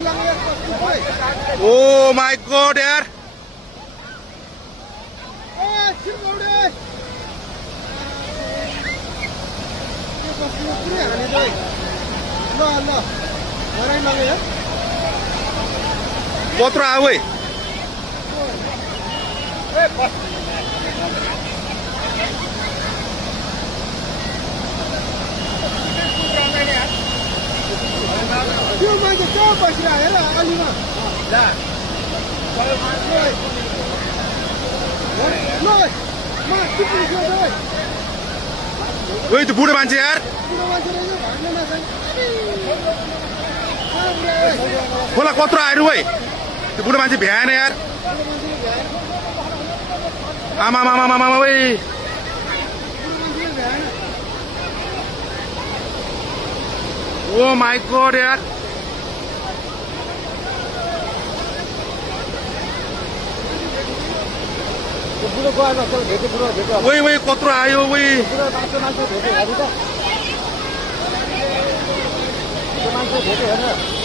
Oh my god यार कत्रो आऊ है त्यो मान्छे कहाँ बसिरहेको हेर अलिमा ओए त्यो बुढो मान्छे यार खोला कत्रो आएर है त्यो बुढो मान्छे भ्याएन यार आमा आमा आमा आमा ओए ओ माय गॉड यार वही वही कत्रो आयो वही मान्छे भेट्यो हेर्न